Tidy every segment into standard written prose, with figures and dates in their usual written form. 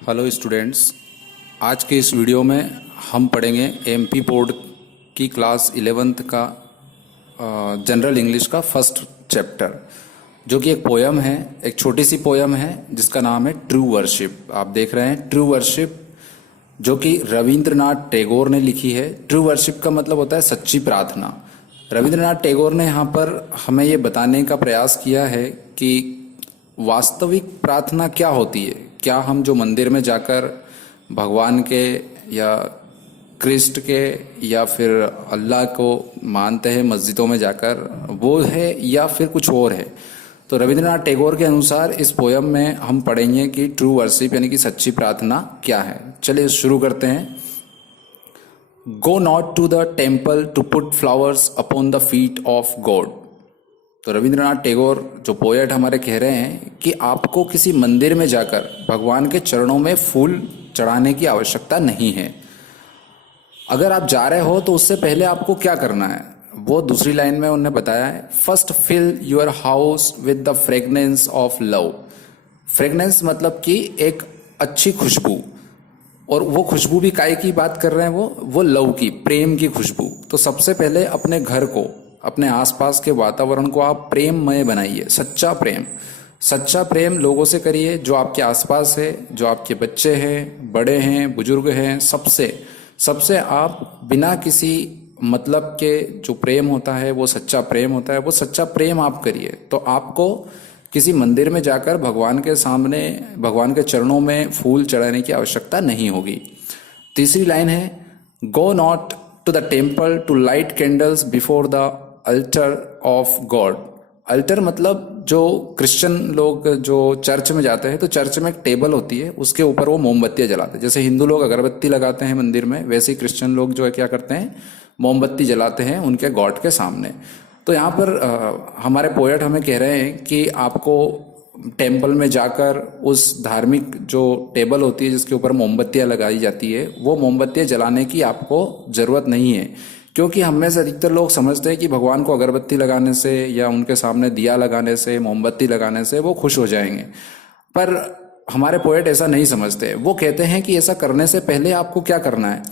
Hello students. आज के इस वीडियो में हम पढ़ेंगे एमपी बोर्ड की क्लास 11th का जनरल इंग्लिश का फर्स्ट चैप्टर, जो कि एक पोयम है, एक छोटी सी पोयम है जिसका नाम है ट्रू वर्शिप। आप देख रहे हैं ट्रू वर्शिप, जो कि रविंद्रनाथ टैगोर ने लिखी है। ट्रू वर्शिप का मतलब होता है सच्ची प्रार्थना। रविंद्रनाथ टैगोर ने यहाँ पर हमें ये बताने का प्रयास किया है कि वास्तविक प्रार्थना क्या होती है। क्या हम जो मंदिर में जाकर भगवान के या क्रिस्ट के या फिर अल्लाह को मानते हैं मस्जिदों में जाकर, वो है या फिर कुछ और है। तो रविंद्रनाथ टैगोर के अनुसार इस पोयम में हम पढ़ेंगे कि ट्रू वर्शिप यानी कि सच्ची प्रार्थना क्या है। चलिए शुरू करते हैं। Go not to the temple to put flowers upon the feet of God. तो रविंद्रनाथ टैगोर जो पोएट हमारे कह रहे हैं कि आपको किसी मंदिर में जाकर भगवान के चरणों में फूल चढ़ाने की आवश्यकता नहीं है। अगर आप जा रहे हो तो उससे पहले आपको क्या करना है, वो दूसरी लाइन में उन्होंने बताया है। First fill your house with the fragrance of love. Fragrance मतलब कि एक अच्छी खुशबू, और वो खुशबू भी काय की बात कर रहे हैं, वो लव की, प्रेम की खुशबू। तो सबसे पहले अपने घर को, अपने आसपास के वातावरण को आप प्रेममय बनाइए। सच्चा प्रेम लोगों से करिए, जो आपके आसपास है, जो आपके बच्चे हैं, बड़े हैं, बुजुर्ग हैं, सबसे आप बिना किसी मतलब के जो प्रेम होता है वो सच्चा प्रेम होता है। वो सच्चा प्रेम आप करिए, तो आपको किसी मंदिर में जाकर भगवान के सामने, भगवान के चरणों में फूल चढ़ाने की आवश्यकता नहीं होगी। तीसरी लाइन है, go not to the temple to light candles before the altar of God. Altar मतलब जो क्रिश्चियन लोग जो चर्च में जाते हैं, तो चर्च में एक टेबल होती है, उसके ऊपर वो मोमबत्तियां जलाते हैं। जैसे हिंदू लोग अगरबत्ती लगाते हैं मंदिर में, वैसे ही क्रिश्चियन लोग जो है क्या करते हैं, मोमबत्ती जलाते हैं उनके गॉड के सामने। तो यहाँ पर हमारे पोएट हमें कह रहे हैं कि आपको टेम्पल में जाकर उस धार्मिक जो टेबल होती है जिसके ऊपर मोमबत्तियां लगाई जाती है, वो मोमबत्तियां जलाने की आपको जरूरत नहीं है। क्योंकि हम में से अधिकतर लोग समझते हैं कि भगवान को अगरबत्ती लगाने से या उनके सामने दिया लगाने से, मोमबत्ती लगाने से वो खुश हो जाएंगे। पर हमारे पोएट ऐसा नहीं समझते। वो कहते हैं कि ऐसा करने से पहले आपको क्या करना है,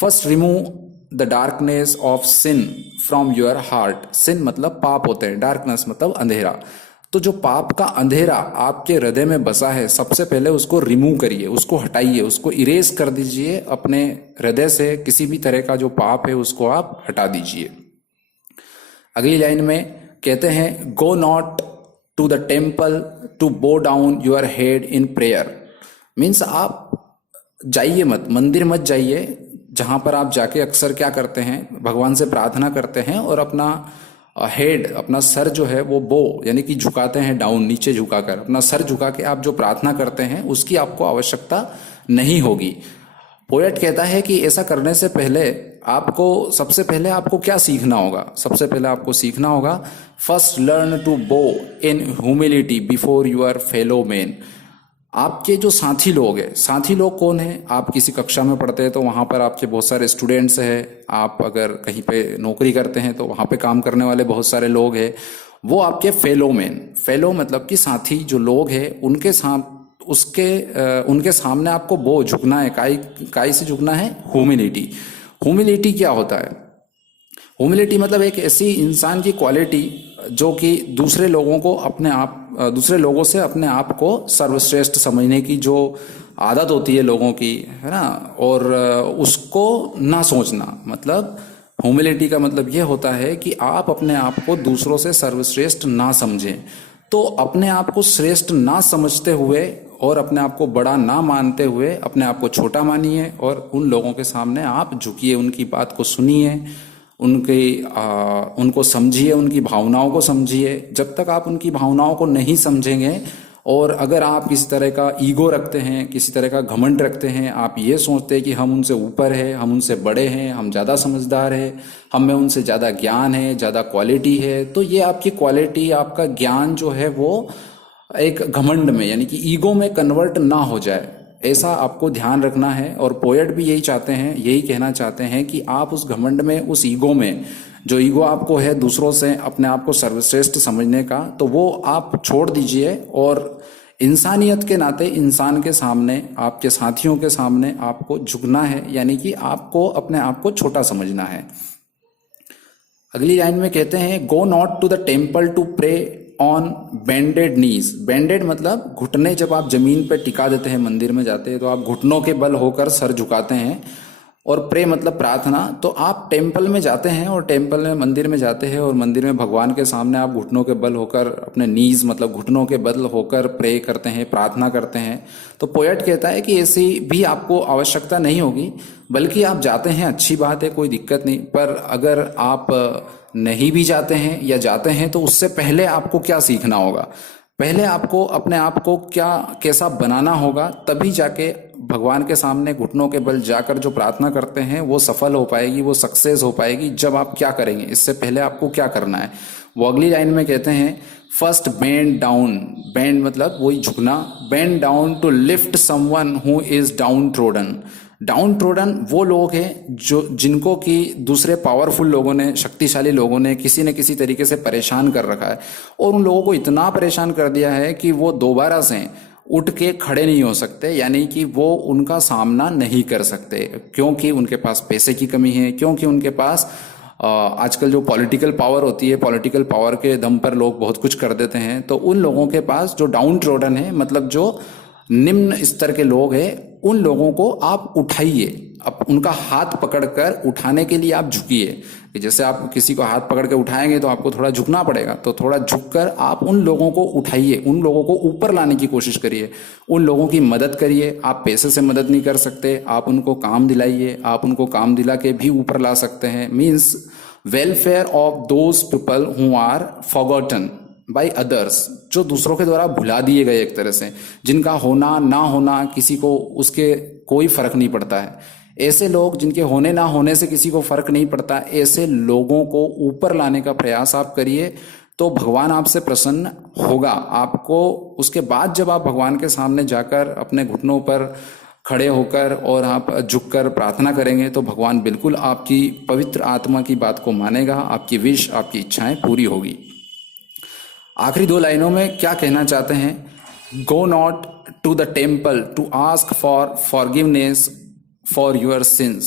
first remove the darkness of sin from your heart. Sin मतलब पाप होते हैं, डार्कनेस मतलब अंधेरा। तो जो पाप का अंधेरा आपके हृदय में बसा है, सबसे पहले उसको रिमूव करिए, उसको हटाइए, उसको इरेज कर दीजिए अपने हृदय से। किसी भी तरह का जो पाप है उसको आप हटा दीजिए। अगली लाइन में कहते हैं, go not to the temple to bow down your head in prayer. Means आप जाइए मत, मंदिर मत जाइए, जहां पर आप जाके अक्सर क्या करते हैं, भगवान से प्रार्थना करते हैं और अपना हेड, अपना सर जो है वो बो यानी कि झुकाते हैं, डाउन, नीचे झुकाकर अपना सर झुका के आप जो प्रार्थना करते हैं उसकी आपको आवश्यकता नहीं होगी। पोएट कहता है कि ऐसा करने से पहले आपको, सबसे पहले आपको क्या सीखना होगा, सबसे पहले आपको सीखना होगा, first learn to bow in humility before your fellow man. आपके जो साथी लोग हैं, साथी लोग कौन है, आप किसी कक्षा में पढ़ते हैं तो वहाँ पर आपके बहुत सारे स्टूडेंट्स हैं। आप अगर कहीं पे नौकरी करते हैं तो वहाँ पे काम करने वाले बहुत सारे लोग हैं, वो आपके फेलो मैन। फेलो मतलब कि साथी जो लोग हैं, उनके सामने आपको वो झुकना है। काई से झुकना है, ह्यूमिलिटी। ह्यूमिलिटी क्या होता है, ह्यूमिलिटी मतलब एक ऐसी इंसान की क्वालिटी जो कि दूसरे लोगों से अपने आप को सर्वश्रेष्ठ समझने की जो आदत होती है लोगों की, है ना, और उसको ना सोचना। मतलब ह्यूमिलिटी का मतलब ये होता है कि आप अपने आप को दूसरों से सर्वश्रेष्ठ ना समझें। तो अपने आप को श्रेष्ठ ना समझते हुए और अपने आप को बड़ा ना मानते हुए अपने आप को छोटा मानिए और उन लोगों के सामने आप झुकिए, उनकी बात को सुनिए, उनको समझिए, उनकी भावनाओं को समझिए। जब तक आप उनकी भावनाओं को नहीं समझेंगे, और अगर आप किसी तरह का ईगो रखते हैं, किसी तरह का घमंड रखते हैं, आप ये सोचते हैं कि हम उनसे ऊपर है, हम उनसे बड़े हैं, हम ज़्यादा समझदार है, हम में उनसे ज़्यादा ज्ञान है, ज़्यादा क्वालिटी है, तो ये आपकी क्वालिटी, आपका ज्ञान जो है वो एक घमंड में यानी कि ईगो में कन्वर्ट ना हो जाए, ऐसा आपको ध्यान रखना है। और पोएट भी यही चाहते हैं, यही कहना चाहते हैं कि आप उस घमंड में, उस ईगो में, जो ईगो आपको है दूसरों से अपने आप को सर्वश्रेष्ठ समझने का, तो वो आप छोड़ दीजिए और इंसानियत के नाते इंसान के सामने, आपके साथियों के सामने आपको झुकना है, यानी कि आपको अपने आप को छोटा समझना है। अगली लाइन में कहते हैं go not to the temple to pray on bended knees. Bended मतलब घुटने, जब आप जमीन पर टिका देते हैं, मंदिर में जाते हैं तो आप घुटनों के बल होकर सर झुकाते हैं, और प्रे मतलब प्रार्थना। तो आप टेम्पल में जाते हैं और टेम्पल में, मंदिर में जाते हैं और मंदिर में भगवान के सामने आप घुटनों के बल होकर, अपने नीज मतलब घुटनों के बल होकर प्रे करते हैं, प्रार्थना करते हैं। तो पोएट कहता है कि ऐसी भी आपको आवश्यकता नहीं होगी, बल्कि आप जाते हैं, अच्छी बात है, कोई दिक्कत नहीं। पर अगर आप नहीं भी जाते हैं या जाते हैं तो उससे पहले आपको क्या सीखना होगा, पहले आपको अपने आप को कैसा बनाना होगा, तभी जाके भगवान के सामने घुटनों के बल जाकर जो प्रार्थना करते हैं वो सफल हो पाएगी, वो सक्सेस हो पाएगी। जब आप क्या करेंगे, इससे पहले आपको क्या करना है, वो अगली लाइन में कहते हैं फर्स्ट बेंड डाउन। बेंड मतलब वही झुकना, bend down to lift someone who is downtrodden. Downtrodden वो लोग हैं जिनको कि दूसरे पावरफुल लोगों ने, शक्तिशाली लोगों ने किसी न किसी तरीके से परेशान कर रखा है, और उन लोगों को इतना परेशान कर दिया है कि वो दोबारा से उठ के खड़े नहीं हो सकते, यानी कि वो उनका सामना नहीं कर सकते, क्योंकि उनके पास पैसे की कमी है, क्योंकि उनके पास आजकल जो पॉलिटिकल पावर होती है, पॉलिटिकल पावर के दम पर लोग बहुत कुछ कर देते हैं। तो उन लोगों के पास जो डाउन ट्रोडन है, मतलब जो निम्न स्तर के लोग हैं, उन लोगों को आप उठाइए, अब उनका हाथ पकड़कर उठाने के लिए आप झुकिए। कि जैसे आप किसी को हाथ पकड़ के उठाएंगे तो आपको थोड़ा झुकना पड़ेगा, तो थोड़ा झुककर आप उन लोगों को उठाइए, उन लोगों को ऊपर लाने की कोशिश करिए, उन लोगों की मदद करिए। आप पैसे से मदद नहीं कर सकते, आप उनको काम दिलाइए, आप उनको काम दिला के भी ऊपर ला सकते हैं। Means welfare of those people who are forgotten by others, जो दूसरों के द्वारा भुला दिए गए, एक तरह से जिनका होना ना होना किसी को उसके कोई फर्क नहीं पड़ता है। ऐसे लोग जिनके होने ना होने से किसी को फर्क नहीं पड़ता, ऐसे लोगों को ऊपर लाने का प्रयास आप करिए, तो भगवान आपसे प्रसन्न होगा। आपको उसके बाद जब आप भगवान के सामने जाकर अपने घुटनों पर खड़े होकर और आप झुककर प्रार्थना करेंगे, तो भगवान बिल्कुल आपकी पवित्र आत्मा की बात को मानेगा, आपकी विश, आपकी इच्छाएं पूरी होगी। आखिरी दो लाइनों में क्या कहना चाहते हैं, go not to the temple to ask for forgiveness for your sins.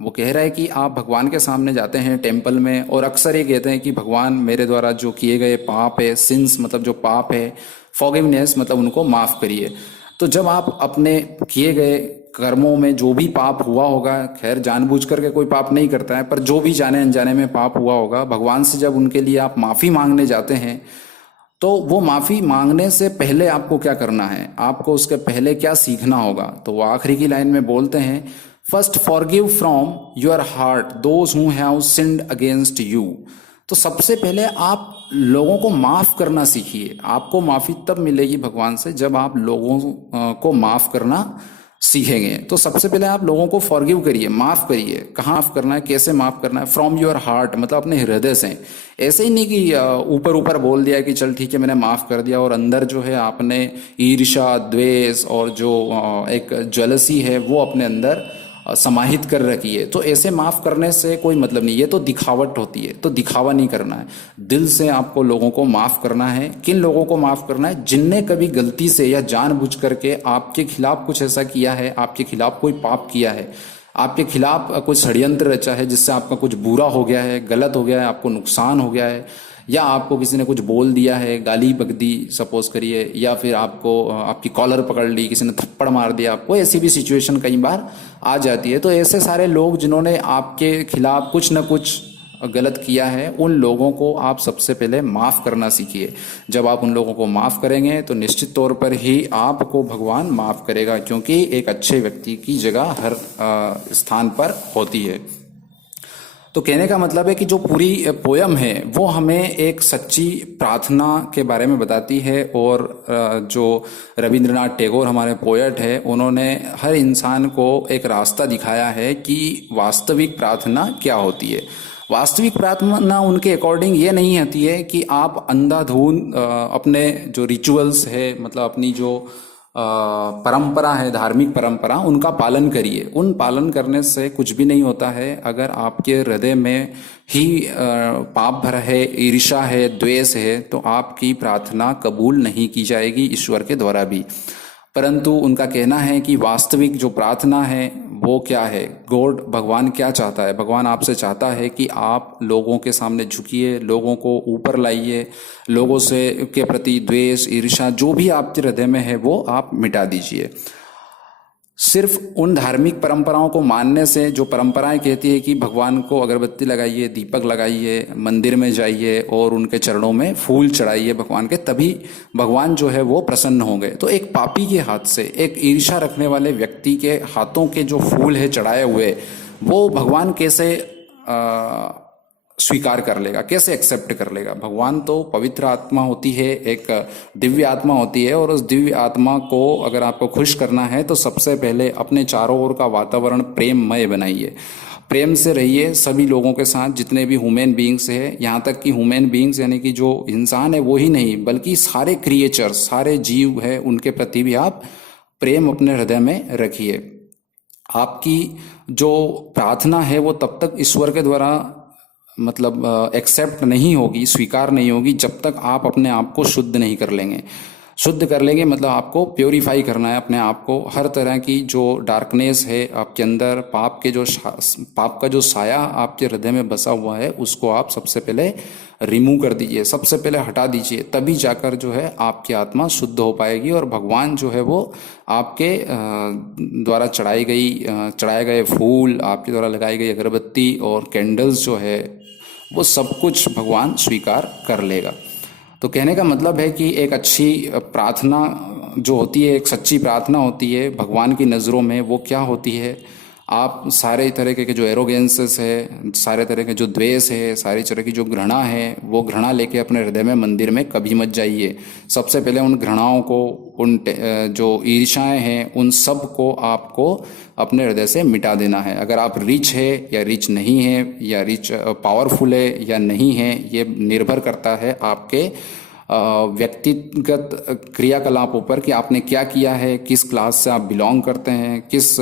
वो कह रहा है कि आप भगवान के सामने जाते हैं टेम्पल में, और अक्सर ये कहते हैं कि भगवान मेरे द्वारा जो किए गए पाप है, सिंस मतलब जो पाप है, फॉरगिवनेस मतलब उनको माफ करिए। तो जब आप अपने किए गए कर्मों में जो भी पाप हुआ होगा, खैर जानबूझ करके कोई पाप नहीं करता है, पर जो भी जाने अनजाने में पाप हुआ होगा, भगवान से जब उनके लिए आप माफी मांगने जाते हैं, तो वो माफी मांगने से पहले आपको क्या करना है, आपको उसके पहले क्या सीखना होगा। तो वो आखिरी की लाइन में बोलते हैं first forgive from your heart those who have sinned against you. तो सबसे पहले आप लोगों को माफ करना सीखिए। आपको माफी तब मिलेगी भगवान से जब आप लोगों को माफ करना सीखेंगे। तो सबसे पहले आप लोगों को फॉरगिव करिए, माफ करिए। कहाँ माफ करना है, कैसे माफ करना है, फ्रॉम योर हार्ट मतलब अपने हृदय से। ऐसे ही नहीं कि ऊपर ऊपर बोल दिया कि चल ठीक है मैंने माफ कर दिया, और अंदर जो है आपने ईर्ष्या, द्वेष और जो एक जेलसी है वो अपने अंदर समाहित कर रखी है। तो ऐसे माफ करने से कोई मतलब नहीं, ये तो दिखावट होती है, तो दिखावा नहीं करना है। दिल से आपको लोगों को माफ करना है। किन लोगों को माफ करना है, जिनने कभी गलती से या जानबूझ करके आपके खिलाफ कुछ ऐसा किया है, आपके खिलाफ कोई पाप किया है, आपके खिलाफ कोई षड्यंत्र रचा है जिससे आपका कुछ बुरा हो गया है, गलत हो गया है, आपको नुकसान हो गया है, या आपको किसी ने कुछ बोल दिया है, गाली बक दी सपोज करिए, या फिर आपको आपकी कॉलर पकड़ ली, किसी ने थप्पड़ मार दिया आपको, ऐसी भी सिचुएशन कई बार आ जाती है। तो ऐसे सारे लोग जिन्होंने आपके खिलाफ कुछ न कुछ गलत किया है, उन लोगों को आप सबसे पहले माफ़ करना सीखिए। जब आप उन लोगों को माफ़ करेंगे तो निश्चित तौर पर ही आपको भगवान माफ़ करेगा, क्योंकि एक अच्छे व्यक्ति की जगह हर स्थान पर होती है। तो कहने का मतलब है कि जो पूरी पोयम है वो हमें एक सच्ची प्रार्थना के बारे में बताती है, और जो रविंद्रनाथ टैगोर हमारे पोएट है, उन्होंने हर इंसान को एक रास्ता दिखाया है कि वास्तविक प्रार्थना क्या होती है। वास्तविक प्रार्थना उनके अकॉर्डिंग ये नहीं होती है कि आप अंधाधुंध अपने जो रिचुअल्स है, मतलब अपनी जो परंपरा है, धार्मिक परंपरा, उनका पालन करिए। उन पालन करने से कुछ भी नहीं होता है। अगर आपके हृदय में ही पाप भरा है, ईर्ष्या है, द्वेष है, तो आपकी प्रार्थना कबूल नहीं की जाएगी ईश्वर के द्वारा भी। परंतु उनका कहना है कि वास्तविक जो प्रार्थना है वो क्या है, गॉड, भगवान क्या चाहता है। भगवान आपसे चाहता है कि आप लोगों के सामने झुकिए, लोगों को ऊपर लाइए, लोगों से के प्रति द्वेष, ईर्ष्या जो भी आपके हृदय में है वो आप मिटा दीजिए। सिर्फ उन धार्मिक परंपराओं को मानने से, जो परंपराएं कहती है कि भगवान को अगरबत्ती लगाइए, दीपक लगाइए, मंदिर में जाइए और उनके चरणों में फूल चढ़ाइए भगवान के, तभी भगवान जो है वो प्रसन्न होंगे। तो एक पापी के हाथ से, एक ईर्ष्या रखने वाले व्यक्ति के हाथों के जो फूल है चढ़ाए हुए, वो भगवान कैसे स्वीकार कर लेगा, कैसे एक्सेप्ट कर लेगा। भगवान तो पवित्र आत्मा होती है, एक दिव्य आत्मा होती है, और उस दिव्य आत्मा को अगर आपको खुश करना है तो सबसे पहले अपने चारों ओर का वातावरण प्रेममय बनाइए। प्रेम से रहिए सभी लोगों के साथ, जितने भी ह्यूमन बींग्स है, यहाँ तक कि ह्यूमन बींग्स यानी कि जो इंसान है वो ही नहीं, बल्कि सारे क्रिएचर्स, सारे जीव है, उनके प्रति भी आप प्रेम अपने हृदय में रखिए। आपकी जो प्रार्थना है वो तब तक ईश्वर के द्वारा मतलब एक्सेप्ट नहीं होगी, स्वीकार नहीं होगी, जब तक आप अपने आप को शुद्ध नहीं कर लेंगे। शुद्ध कर लेंगे मतलब आपको प्योरीफाई करना है अपने आप को। हर तरह की जो डार्कनेस है आपके अंदर, पाप का जो साया आपके हृदय में बसा हुआ है, उसको आप सबसे पहले रिमूव कर दीजिए, सबसे पहले हटा दीजिए। तभी जाकर जो है आपकी आत्मा शुद्ध हो पाएगी, और भगवान जो है वो आपके द्वारा चढ़ाए गए फूल, आपके द्वारा लगाई गई अगरबत्ती और कैंडल्स जो है वो सब कुछ भगवान स्वीकार कर लेगा। तो कहने का मतलब है कि एक अच्छी प्रार्थना जो होती है, एक सच्ची प्रार्थना होती है भगवान की नज़रों में, वो क्या होती है। आप सारे तरह के जो एरोगेंसेस है, सारे तरह के जो द्वेष है, सारी तरह की जो घृणा है, वो घृणा लेके अपने हृदय में मंदिर में कभी मत जाइए। सबसे पहले उन घृणाओं को, उन जो ईर्ष्याएं हैं, उन सब को आपको अपने हृदय से मिटा देना है। अगर आप रिच है या रिच नहीं है, या रिच पावरफुल है या नहीं है, ये निर्भर करता है आपके व्यक्तिगत क्रियाकलापों पर कि आपने क्या किया है, किस क्लास से आप बिलोंग करते हैं, किस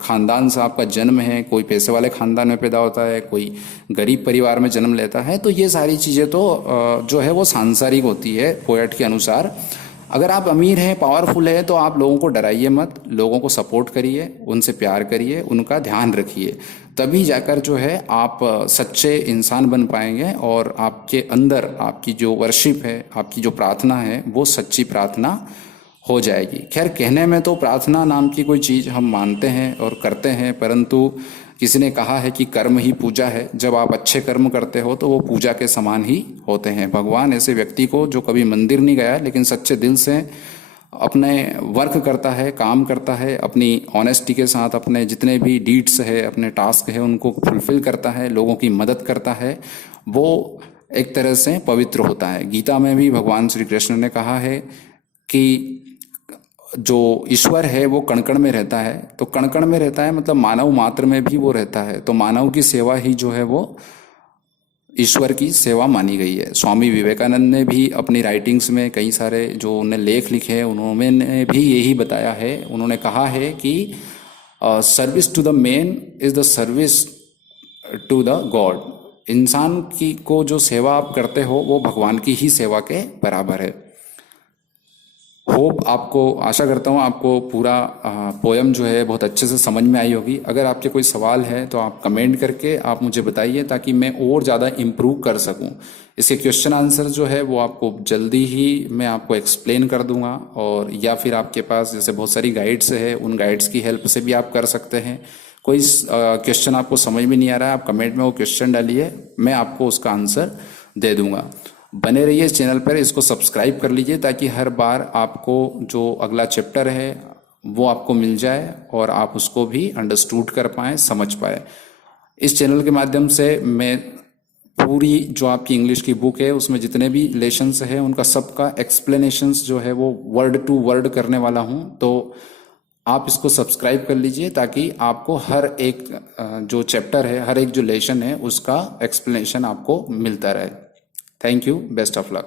खानदान से आपका जन्म है। कोई पैसे वाले खानदान में पैदा होता है, कोई गरीब परिवार में जन्म लेता है। तो ये सारी चीज़ें तो जो है वो सांसारिक होती है पोएट के अनुसार। अगर आप अमीर हैं, पावरफुल है, तो आप लोगों को डराइए मत, लोगों को सपोर्ट करिए, उनसे प्यार करिए, उनका ध्यान रखिए। तभी जाकर जो है आप सच्चे इंसान बन पाएंगे, और आपके अंदर आपकी जो वर्शिप है, आपकी जो प्रार्थना है, वो सच्ची प्रार्थना हो जाएगी। खैर, कहने में तो प्रार्थना नाम की कोई चीज़ हम मानते हैं और करते हैं, परंतु किसी ने कहा है कि कर्म ही पूजा है। जब आप अच्छे कर्म करते हो तो वो पूजा के समान ही होते हैं। भगवान ऐसे व्यक्ति को, जो कभी मंदिर नहीं गया लेकिन सच्चे दिल से अपने वर्क करता है, काम करता है, अपनी ऑनेस्टी के साथ अपने जितने भी डीड्स है, अपने टास्क है, उनको फुलफिल करता है, लोगों की मदद करता है, वो एक तरह से पवित्र होता है। गीता में भी भगवान श्री कृष्ण ने कहा है कि जो ईश्वर है वो कण कण में रहता है। तो कण कण में रहता है मतलब मानव मात्र में भी वो रहता है। तो मानव की सेवा ही जो है वो ईश्वर की सेवा मानी गई है। स्वामी विवेकानंद ने भी अपनी राइटिंग्स में कई सारे जो उन्हें लेख लिखे हैं, उन्होंने भी यही बताया है। उन्होंने कहा है कि service to the man is the service to the God. इंसान की को जो सेवा आप करते हो वो भगवान की ही सेवा के बराबर है। होप आपको, आशा करता हूँ आपको पूरा पोयम जो है बहुत अच्छे से समझ में आई होगी। अगर आपके कोई सवाल है तो आप कमेंट करके आप मुझे बताइए, ताकि मैं और ज़्यादा इम्प्रूव कर सकूँ। इसके क्वेश्चन आंसर जो है वो आपको जल्दी ही मैं आपको एक्सप्लेन कर दूंगा, और या फिर आपके पास जैसे बहुत सारी गाइड्स है, उन गाइड्स की हेल्प से भी आप कर सकते हैं। कोई क्वेश्चन आपको समझ में नहीं आ रहा है, आप कमेंट में वो क्वेश्चन डालिए, मैं आपको उसका आंसर दे दूंगा। बने रहिए इस चैनल पर, इसको सब्सक्राइब कर लीजिए, ताकि हर बार आपको जो अगला चैप्टर है वो आपको मिल जाए और आप उसको भी अंडरस्टूड कर पाएँ, समझ पाए। इस चैनल के माध्यम से मैं पूरी जो आपकी इंग्लिश की बुक है उसमें जितने भी लेसन्स हैं उनका सबका एक्सप्लेनेशंस जो है वो वर्ड टू वर्ड करने वाला हूँ। तो आप इसको सब्सक्राइब कर लीजिए, ताकि आपको हर एक जो चैप्टर है, हर एक जो लेसन है, उसका एक्सप्लेनेशन आपको मिलता रहे। Thank you, best of luck.